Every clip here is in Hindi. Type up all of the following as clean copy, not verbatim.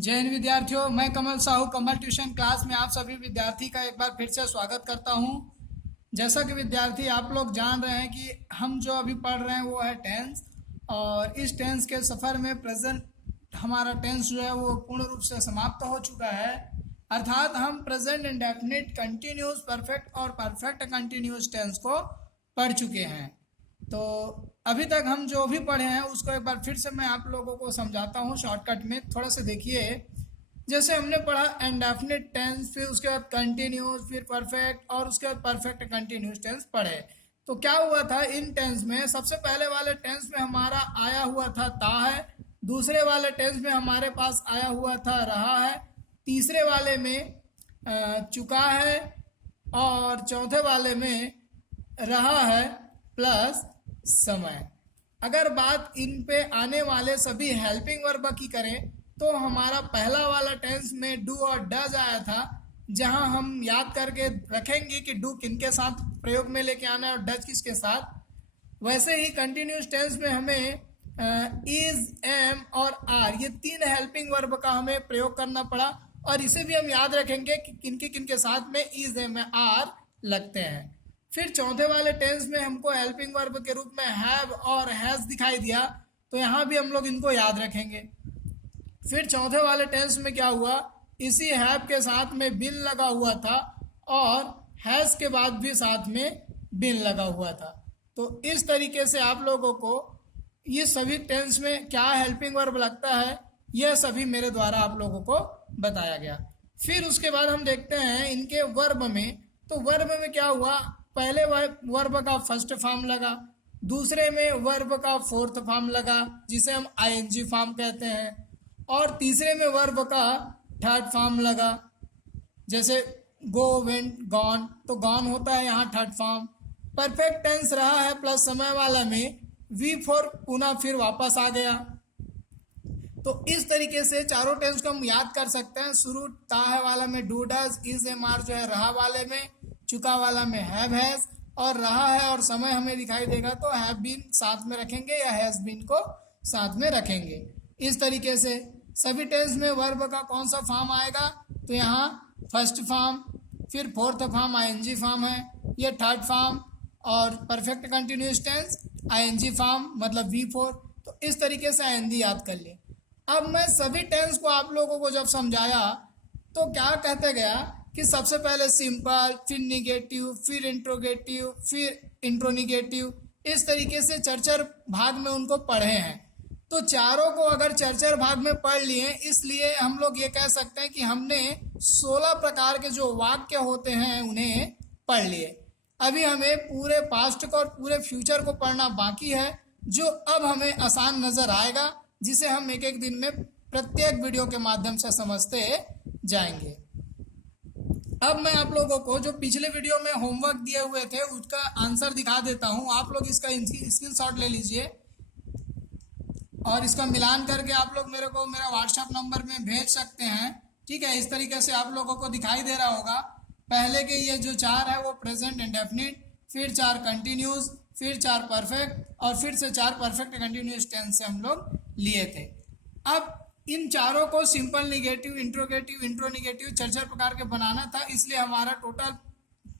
जय हिंद विद्यार्थियों, मैं कमल साहू कमल ट्यूशन क्लास में आप सभी विद्यार्थी का एक बार फिर से स्वागत करता हूं। जैसा कि विद्यार्थी आप लोग जान रहे हैं कि हम जो अभी पढ़ रहे हैं वो है टेंस, और इस टेंस के सफ़र में प्रेजेंट हमारा टेंस जो है वो पूर्ण रूप से समाप्त हो चुका है। अर्थात हम प्रेजेंट इंडेफिनिट, कंटिन्यूस परफेक्ट और परफेक्ट कंटिन्यूस टेंस को पढ़ चुके हैं। तो अभी तक हम जो भी पढ़े हैं उसको एक बार फिर से मैं आप लोगों को समझाता हूँ शॉर्टकट में। थोड़ा सा देखिए, जैसे हमने पढ़ा इंडेफिनिट टेंस, फिर उसके बाद कंटिन्यूस, फिर परफेक्ट और उसके बाद परफेक्ट कंटिन्यूस टेंस पढ़े। तो क्या हुआ था इन टेंस में, सबसे पहले वाले टेंस में हमारा आया हुआ था ता है, दूसरे वाले टेंस में हमारे पास आया हुआ था रहा है, तीसरे वाले में चुका है, और चौथे वाले में रहा है प्लस समय। अगर बात इन पे आने वाले सभी हेल्पिंग वर्ब की करें तो हमारा पहला वाला टेंस में डू और डज आया था, जहां हम याद करके रखेंगे कि डू किनके साथ प्रयोग में लेके आना है और डज किसके साथ। वैसे ही कंटिन्यूस टेंस में हमें इज, एम और आर, ये तीन हेल्पिंग वर्ब का हमें प्रयोग करना पड़ा, और इसे भी हम याद रखेंगे कि किनके किनके साथ में इज, एम, आर लगते हैं। फिर चौथे वाले टेंस में हमको हेल्पिंग वर्ब के रूप में हैव और हैज दिखाई दिया, तो यहाँ भी हम लोग इनको याद रखेंगे। फिर चौथे वाले टेंस में क्या हुआ, इसी हैव के साथ में बिन लगा हुआ था और हैज के बाद भी साथ में बिन लगा हुआ था। तो इस तरीके से आप लोगों को ये सभी टेंस में क्या हेल्पिंग वर्ब लगता है, यह सभी मेरे द्वारा आप लोगों को बताया गया। फिर उसके बाद हम देखते हैं इनके वर्ब में। तो वर्ब में क्या हुआ, पहले वर्ब का फर्स्ट फॉर्म लगा, दूसरे में वर्ब का फोर्थ फॉर्म लगा जिसे हम आईएनजी फॉर्म कहते हैं, और तीसरे में वर्ब का थर्ड फॉर्म लगा, जैसे गो, वेंट, गॉन, तो गॉन होता है यहाँ थर्ड फॉर्म। परफेक्ट टेंस रहा है प्लस समय वाला में वी फोर पुनः फिर वापस आ गया। तो इस तरीके से चारों टेंस को हम याद कर सकते हैं। शुरू ता है वाला में do, does, is, am, are जो है रहा वाले में, चुका वाला में हैव, हैज, और रहा है और समय हमें दिखाई देगा तो हैव बीन साथ में रखेंगे या हैज बीन को साथ में रखेंगे। इस तरीके से सभी टेंस में वर्ब का कौन सा फॉर्म आएगा, तो यहाँ फर्स्ट फॉर्म, फिर फोर्थ फॉर्म आईएनजी फॉर्म है, ये थर्ड फॉर्म, और perfect continuous tense ING form मतलब V4। तो इस तरीके से आईएनजी याद कर लिए। अब मैं सभी टेंस को आप लोगों को जब समझाया तो क्या कहते गया कि सबसे पहले सिंपल, फिर निगेटिव, फिर इंट्रोगेटिव, फिर इंट्रोनिगेटिव, इस तरीके से चरचर भाग में उनको पढ़े हैं। तो चारों को अगर चरचर भाग में पढ़ लिए, इसलिए हम लोग ये कह सकते हैं कि हमने 16 प्रकार के जो वाक्य होते हैं उन्हें पढ़ लिए। अभी हमें पूरे पास्ट को और पूरे फ्यूचर को पढ़ना बाकी है, जो अब हमें आसान नजर आएगा, जिसे हम एक एक दिन में प्रत्येक वीडियो के माध्यम से समझते जाएंगे। अब मैं आप लोगों को जो पिछले वीडियो में होमवर्क दिए हुए थे उसका आंसर दिखा देता हूं। आप लोग इसका स्क्रीनशॉट ले लीजिए और इसका मिलान करके आप लोग मेरे को मेरा व्हाट्सएप नंबर में भेज सकते हैं। ठीक है, इस तरीके से आप लोगों को दिखाई दे रहा होगा। पहले के ये जो चार है वो प्रेजेंट इंडेफिनिट, फिर चार कंटिन्यूस, फिर चार परफेक्ट, और फिर से चार परफेक्ट कंटिन्यूस टेंस से हम लोग लिए थे। अब इन चारों को सिंपल, निगेटिव, इंट्रोगेटिव, इंट्रोनिगेटिव, चरचर प्रकार के बनाना था, इसलिए हमारा टोटल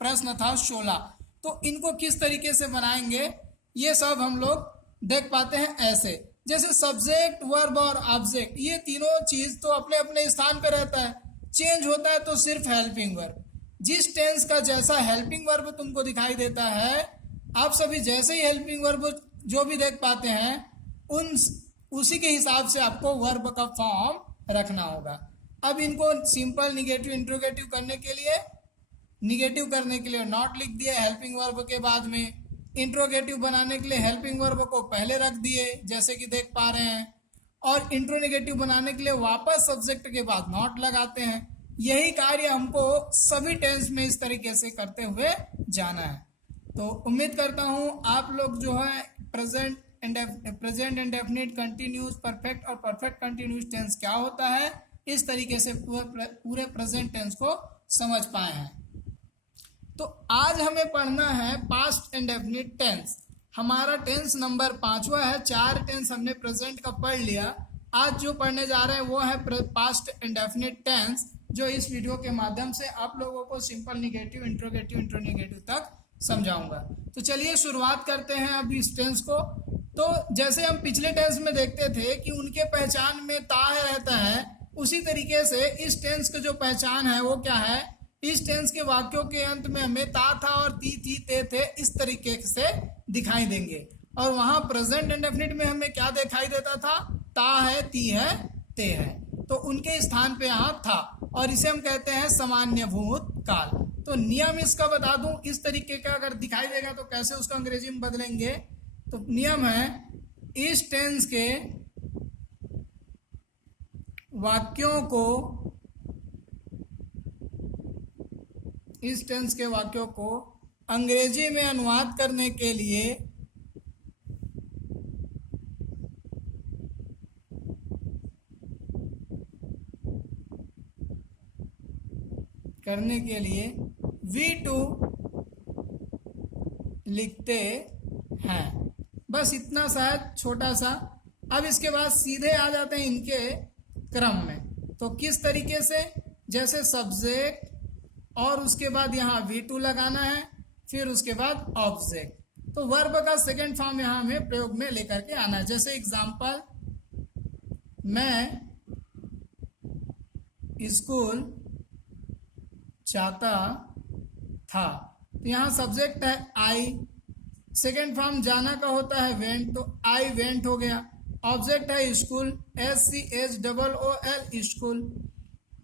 प्रश्न था 16। तो इनको किस तरीके से बनाएंगे ये सब हम लोग देख पाते हैं ऐसे, जैसे सब्जेक्ट, वर्ब और ऑब्जेक्ट, ये तीनों चीज तो अपने अपने स्थान पे रहता है, चेंज होता है तो सिर्फ हेल्पिंग वर्ब। जिस टेंस का जैसा हेल्पिंग वर्ब तुमको दिखाई देता है, आप सभी जैसे ही हेल्पिंग वर्ब जो भी देख पाते हैं उसी के हिसाब से आपको वर्ब का फॉर्म रखना होगा। अब इनको सिंपल, निगेटिव, इंट्रोगेटिव करने के लिए, निगेटिव करने के लिए नॉट लिख दिए हेल्पिंग वर्ब के बाद में, इंट्रोगेटिव बनाने के लिए हेल्पिंग वर्ब को पहले रख दिए जैसे कि देख पा रहे हैं, और इंट्रोनिगेटिव बनाने के लिए वापस सब्जेक्ट के बाद नॉट लगाते हैं। यही कार्य हमको सभी टेंस में इस तरीके से करते हुए जाना है। तो उम्मीद करता हूं आप लोग जो है प्रेजेंट इंडेफिनिट, कंटिन्यूस, परफेक्ट और परफेक्ट कंटिन्यूस टेंस क्या होता है, इस तरीके से पूरे प्रेजेंट टेंस को समझ पाए हैं। तो आज हमें पढ़ना है पास्ट इंडेफिनिट टेंस। हमारा टेंस नंबर 5वां है। 4 टेंस हमने प्रेजेंट का पढ़ लिया, आज जो पढ़ने जा रहे हैं वो है पास्ट इंडेफिनिट टेंस, जो इस वीडियो के माध्यम से आप लोगों को सिंपल निगेटिव, इंट्रोगेटिव, इंट्रोनिगेटिव तक समझाऊंगा। तो चलिए शुरुआत करते हैं अब इस टेंस को। तो जैसे हम पिछले टेंस में देखते थे कि उनके पहचान में ता रहता है, उसी तरीके से इस टेंस का जो पहचान है वो क्या है, इस टेंस के वाक्यों के अंत में हमें ता था और ती थी ते थे इस तरीके से दिखाई देंगे। और वहां प्रेजेंट इंडेफिनिट में हमें क्या दिखाई देता था, ता है, ती है, ते है, तो उनके स्थान पे यहाँ था, और इसे हम कहते हैं सामान्यभूत काल। तो नियम इसका बता दूं, इस तरीके का अगर दिखाई देगा तो कैसे उसको अंग्रेजी में बदलेंगे। तो नियम है, इस टेंस के वाक्यों को अंग्रेजी में अनुवाद करने के लिए V2 लिखते हैं। बस इतना सा छोटा सा। अब इसके बाद सीधे आ जाते हैं इनके क्रम में। तो किस तरीके से, जैसे सब्जेक्ट और उसके बाद यहाँ V2 लगाना है, फिर उसके बाद ऑब्जेक्ट। तो वर्ब का सेकंड फॉर्म यहाँ हमें प्रयोग में लेकर के आना है। जैसे एग्जाम्पल, मैं स्कूल जाता था, तो यहाँ सब्जेक्ट है आई, सेकेंड फॉर्म जाना का होता है वेंट, तो आई वेंट हो गया। ऑब्जेक्ट है स्कूल, SCHOOL स्कूल।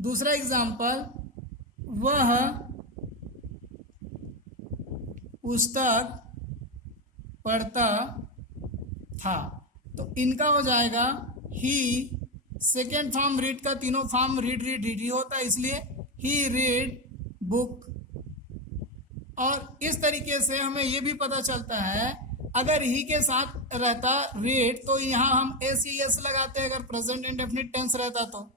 दूसरा एग्जाम्पल, वह पुस्तक पढ़ता था, तो इनका हो जाएगा ही, सेकेंड फॉर्म रीड का, तीनों फॉर्म रीड होता है, इसलिए ही रीड बुक। और इस तरीके से हमें यह भी पता चलता है, अगर ही के साथ रहता रीड तो यहाँ हम SES लगाते हैं, अगर प्रेजेंट इंडेफिनिट टेंस रहता तो।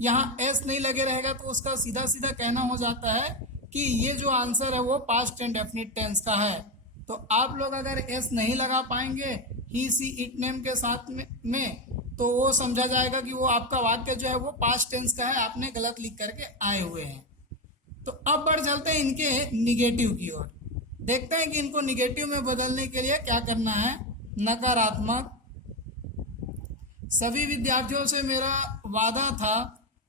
यहाँ S नहीं लगे रहेगा तो उसका सीधा सीधा कहना हो जाता है कि ये जो आंसर है वो पास्ट इंडेफिनिट टेंस का है। तो आप लोग अगर S नहीं लगा पाएंगे ही, सी, इट, नेम के साथ में तो वो समझा जाएगा कि वो आपका वाक्य जो है वो पास्ट टेंस का है, आपने गलत लिख करके आए हुए हैं। तो अब बढ़ चलते हैं इनके निगेटिव की ओर। देखते हैं कि इनको निगेटिव में बदलने के लिए क्या करना है। नकारात्मक। सभी विद्यार्थियों से मेरा वादा था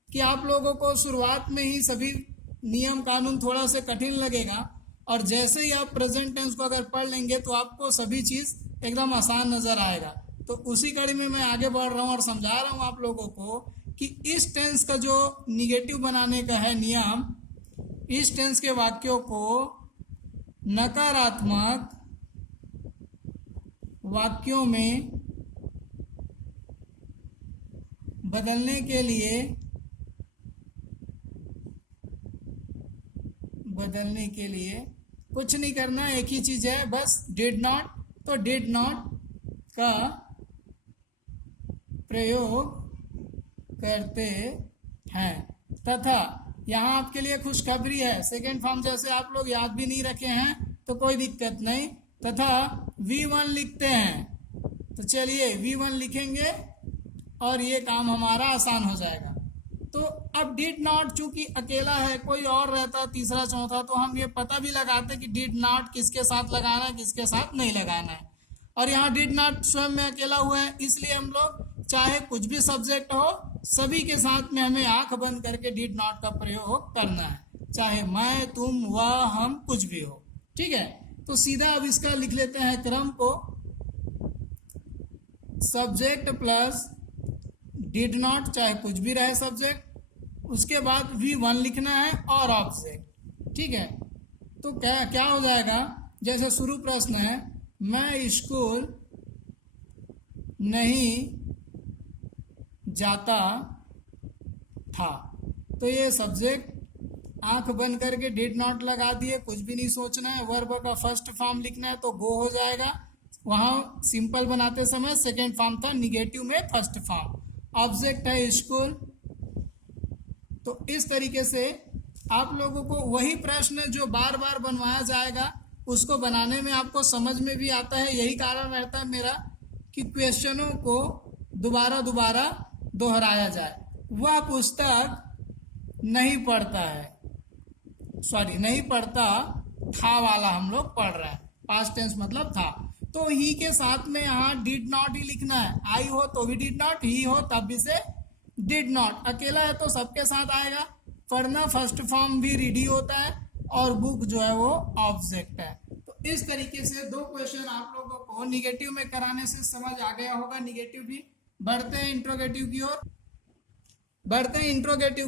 कि आप लोगों को शुरुआत में ही सभी नियम कानून थोड़ा से कठिन लगेगा, और जैसे ही आप प्रेजेंट टेंस को अगर पढ़ लेंगे तो आपको सभी चीज एकदम आसान नजर आएगा। तो उसी कड़ी में मैं आगे बढ़ रहा हूँ और समझा रहा हूँ आप लोगों को कि इस टेंस का जो निगेटिव बनाने का है नियम, इस टेंस के वाक्यों को नकारात्मक वाक्यों में बदलने के लिए कुछ नहीं करना, एक ही चीज है, बस डिड नॉट। तो डिड नॉट का प्रयोग करते हैं। तथा यहाँ आपके लिए खुशखबरी है, सेकेंड फॉर्म जैसे आप लोग याद भी नहीं रखे हैं तो कोई दिक्कत नहीं, तथा V1 लिखते हैं। तो चलिए V1 लिखेंगे और ये काम हमारा आसान हो जाएगा। तो अब डिड नॉट चूंकि अकेला है, कोई और रहता तीसरा चौथा तो हम ये पता भी लगाते कि डिड नॉट किसके साथ लगाना है, किसके साथ नहीं लगाना है। और यहाँ डिड नॉट स्वयं में अकेला हुआ है, इसलिए हम लोग चाहे कुछ भी सब्जेक्ट हो, सभी के साथ में हमें आंख बंद करके डिड नॉट का प्रयोग करना है, चाहे मैं, तुम, वह, हम, कुछ भी हो। ठीक है, तो सीधा अब इसका लिख लेते हैं क्रम को। सब्जेक्ट प्लस डिड नॉट, चाहे कुछ भी रहे सब्जेक्ट, उसके बाद V1 लिखना है और ऑब्जेक्ट। ठीक है, तो क्या हो जाएगा, जैसे शुरू प्रश्न है, मैं स्कूल नहीं जाता था, तो ये सब्जेक्ट आंख बंद करके डिड नॉट लगा दिए, कुछ भी नहीं सोचना है। वर्ब का फर्स्ट फॉर्म लिखना है तो गो हो जाएगा, वहां सिंपल बनाते समय सेकेंड फॉर्म था, निगेटिव में फर्स्ट फॉर्म। ऑब्जेक्ट है स्कूल। तो इस तरीके से आप लोगों को वही प्रश्न जो बार बार बनवाया जाएगा उसको बनाने में आपको समझ में भी आता है। यही कारण रहता है मेरा कि क्वेश्चनों को दोबारा दोबारा दोहराया जाए। वह पुस्तक नहीं पढ़ता है, सॉरी नहीं पढ़ता था वाला हम लोग पढ़ रहे हैं, पास्ट टेंस मतलब था। तो ही के साथ में यहाँ डिड नॉट ही लिखना है। आई हो तो भी डिड नॉट, ही हो तब भी से डिड नॉट। अकेला है तो सबके साथ आएगा। पढ़ना फर्स्ट फॉर्म भी रीडी होता है और बुक जो है वो ऑब्जेक्ट है। तो इस तरीके से दो क्वेश्चन आप लोगों को निगेटिव में कराने से समझ आ गया होगा। निगेटिव भी। बढ़ते हैं इंट्रोगेटिव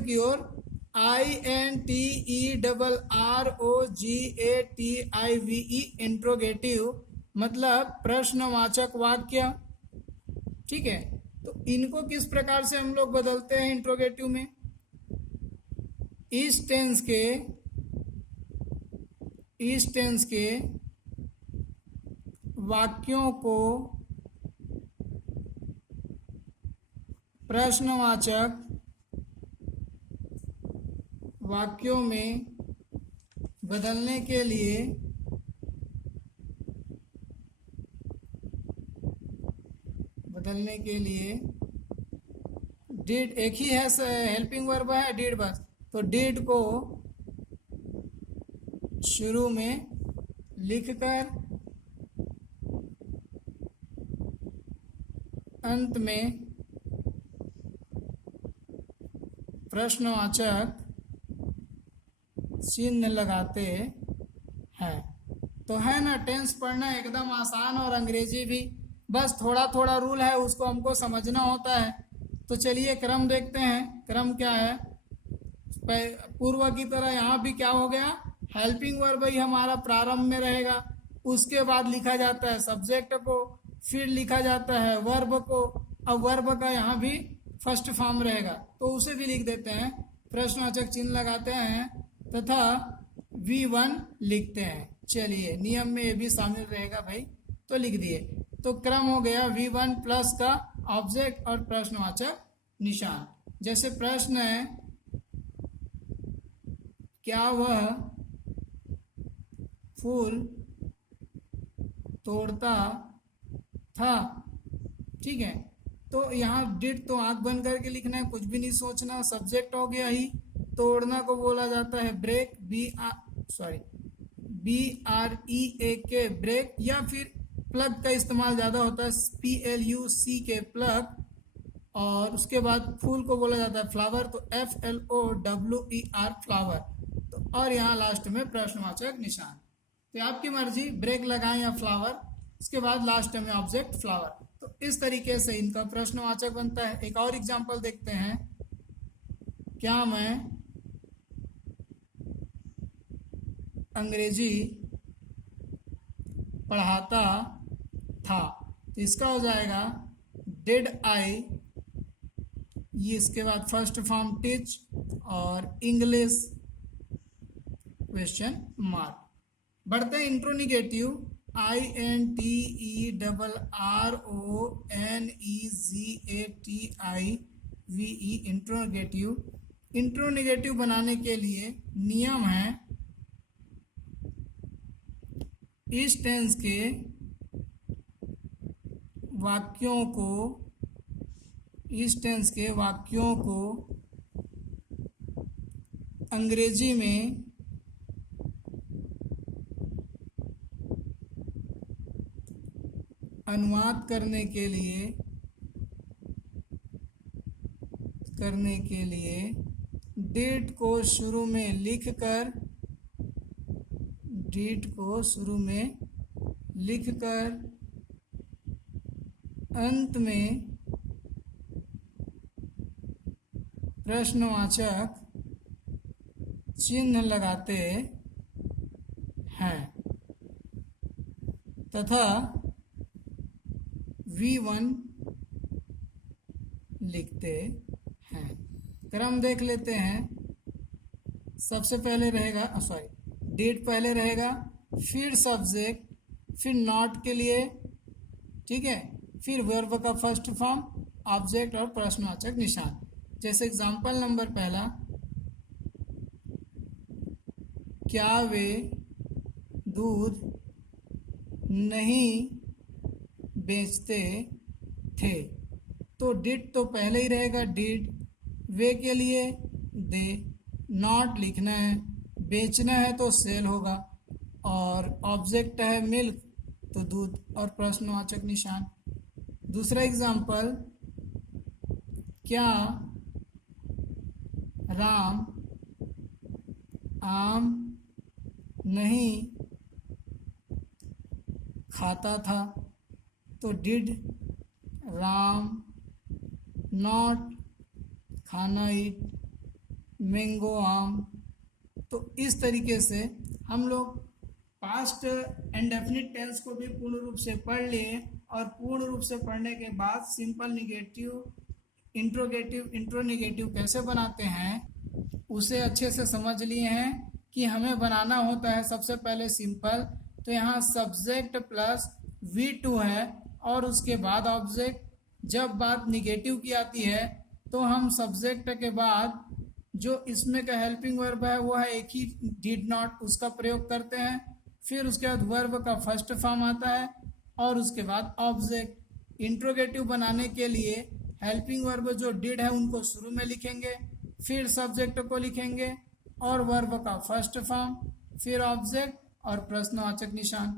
की ओर। INTERROGATIVE इंट्रोगेटिव मतलब प्रश्नवाचक वाक्य। ठीक है, तो इनको किस प्रकार से हम लोग बदलते हैं इंट्रोगेटिव में? इस टेंस के वाक्यों को प्रश्नवाचक वाक्यों में बदलने के लिए डिड एक ही है, हेल्पिंग वर्ब है डिड बस। तो डिड को शुरू में लिखकर अंत में प्रश्नवाचक चिन्ह लगाते हैं। तो है ना, टेंस पढ़ना एकदम आसान और अंग्रेजी भी। बस थोड़ा थोड़ा रूल है, उसको हमको समझना होता है। तो चलिए क्रम देखते हैं। क्रम क्या है? पूर्व की तरह यहाँ भी क्या हो गया, हेल्पिंग वर्ब ही हमारा प्रारंभ में रहेगा। उसके बाद लिखा जाता है सब्जेक्ट को, फिर लिखा जाता है वर्ब को। अब वर्ब का यहाँ भी फर्स्ट फॉर्म रहेगा तो उसे भी लिख देते हैं, प्रश्नवाचक चिन्ह लगाते हैं तथा V1 लिखते हैं। चलिए नियम में ये भी शामिल रहेगा भाई, तो लिख दिए। तो क्रम हो गया V1 प्लस का ऑब्जेक्ट और प्रश्नवाचक निशान। जैसे प्रश्न है, क्या वह फूल तोड़ता था? ठीक है, तो यहाँ डिड तो आंख बंद करके लिखना है, कुछ भी नहीं सोचना। सब्जेक्ट हो गया ही, तोड़ना को बोला जाता है ब्रेक, BREAK ब्रेक, या फिर प्लग का इस्तेमाल ज़्यादा होता है, PLUCK प्लग। और उसके बाद फूल को बोला जाता है फ्लावर, तो FLOWER फ्लावर। तो और यहाँ लास्ट में प्रश्नवाचक निशान। तो आपकी मर्जी, ब्रेक लगाएं या फ्लावर। उसके बाद लास्ट में ऑब्जेक्ट फ्लावर। तो इस तरीके से इनका प्रश्नवाचक बनता है। एक और एग्जांपल देखते हैं। क्या मैं अंग्रेजी पढ़ाता था? तो इसका हो जाएगा डिड आई, ये इसके बाद फर्स्ट फॉर्म टीच और इंग्लिश क्वेश्चन मार्क। बढ़ते हैं इंट्रोनिगेटिव। INTERRONEGATIVE इंट्रोनिगेटिव। इंट्रोनिगेटिव बनाने के लिए नियम है, इस टेंस के वाक्यों को अंग्रेजी में अनुवाद करने के लिए डिड को शुरू में लिखकर अंत में प्रश्नवाचक चिन्ह लगाते हैं तथा V1 लिखते हैं। क्रम देख लेते हैं। सबसे पहले रहेगा, डेट पहले रहेगा, फिर सब्जेक्ट, फिर नॉट के लिए, ठीक है, फिर वर्ब का फर्स्ट फॉर्म, ऑब्जेक्ट और प्रश्नवाचक निशान। जैसे एग्जांपल नंबर पहला, क्या वे दूध नहीं बेचते थे? तो डिड तो पहले ही रहेगा डिड, वे के लिए दे, नॉट लिखना है, बेचना है तो सेल होगा, और ऑब्जेक्ट है मिल्क तो दूध, और प्रश्नवाचक निशान। दूसरा एग्जाम्पल, क्या राम आम नहीं खाता था, तो डिड राम नॉट खाना इट मैंगो आम। तो इस तरीके से हम लोग पास्ट इंडेफिनिट टेंस को भी पूर्ण रूप से पढ़ लिए, और पूर्ण रूप से पढ़ने के बाद सिंपल निगेटिव, इंट्रोगेटिव, इंट्रोनेगेटिव कैसे बनाते हैं उसे अच्छे से समझ लिए हैं कि हमें बनाना होता है सबसे पहले सिंपल। तो यहाँ सब्जेक्ट प्लस V2 है और उसके बाद ऑब्जेक्ट। जब बात निगेटिव की आती है तो हम सब्जेक्ट के बाद जो इसमें का हेल्पिंग वर्ब है वो है एक ही डिड नॉट, उसका प्रयोग करते हैं। फिर उसके बाद वर्ब का फर्स्ट फॉर्म आता है और उसके बाद ऑब्जेक्ट। इंट्रोगेटिव बनाने के लिए हेल्पिंग वर्ब जो डिड है उनको शुरू में लिखेंगे, फिर सब्जेक्ट को लिखेंगे और वर्ब का फर्स्ट फॉर्म, फिर ऑब्जेक्ट और प्रश्नवाचक निशान।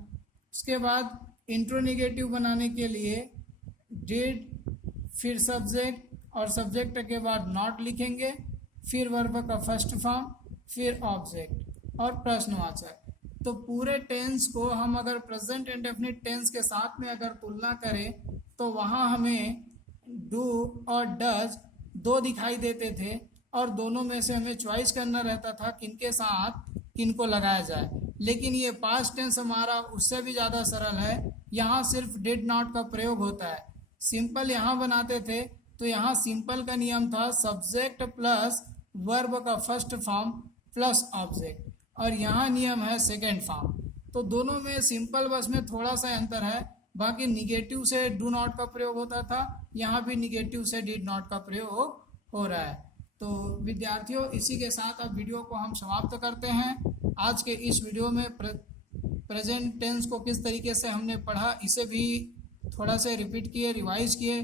उसके बाद इंट्रोनेगेटिव बनाने के लिए डिड, फिर सब्जेक्ट और सब्जेक्ट के बाद नॉट लिखेंगे, फिर वर्ब का फर्स्ट फॉर्म, फिर ऑब्जेक्ट और प्रश्नवाचक। तो पूरे टेंस को हम अगर प्रेजेंट इंडेफिनिट टेंस के साथ में अगर तुलना करें तो वहाँ हमें डू और डज दो दिखाई देते थे, और दोनों में से हमें चॉइस करना रहता था किनके साथ किनको लगाया जाए। लेकिन ये पास्ट टेंस हमारा उससे भी ज़्यादा सरल है, यहाँ सिर्फ डिड नॉट का प्रयोग होता है। सिंपल यहाँ बनाते थे तो यहाँ सिंपल का नियम था सब्जेक्ट प्लस वर्ब का फर्स्ट फॉर्म प्लस ऑब्जेक्ट, और यहाँ नियम है सेकेंड फॉर्म। तो दोनों में सिंपल बस में थोड़ा सा अंतर है, बाकी निगेटिव से डू नॉट का प्रयोग होता था, यहाँ भी निगेटिव से डिड नॉट का प्रयोग हो रहा है। तो विद्यार्थियों, इसी के साथ अब वीडियो को हम समाप्त करते हैं। आज के इस वीडियो में प्रेजेंट टेंस को किस तरीके से हमने पढ़ा इसे भी थोड़ा सा रिपीट किए, रिवाइज किए,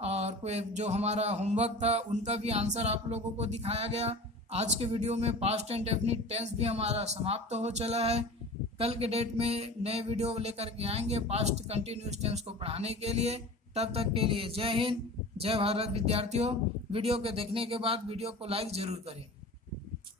और कोई जो हमारा होमवर्क था उनका भी आंसर आप लोगों को दिखाया गया। आज के वीडियो में पास्ट इंडेफिनिट टेंस भी हमारा समाप्त हो चला है। कल के डेट में नए वीडियो लेकर के आएंगे पास्ट कंटिन्यूस टेंस को पढ़ाने के लिए। तब तक के लिए जय हिंद, जय भारत। विद्यार्थियों, वीडियो के देखने के बाद वीडियो को लाइक ज़रूर करें।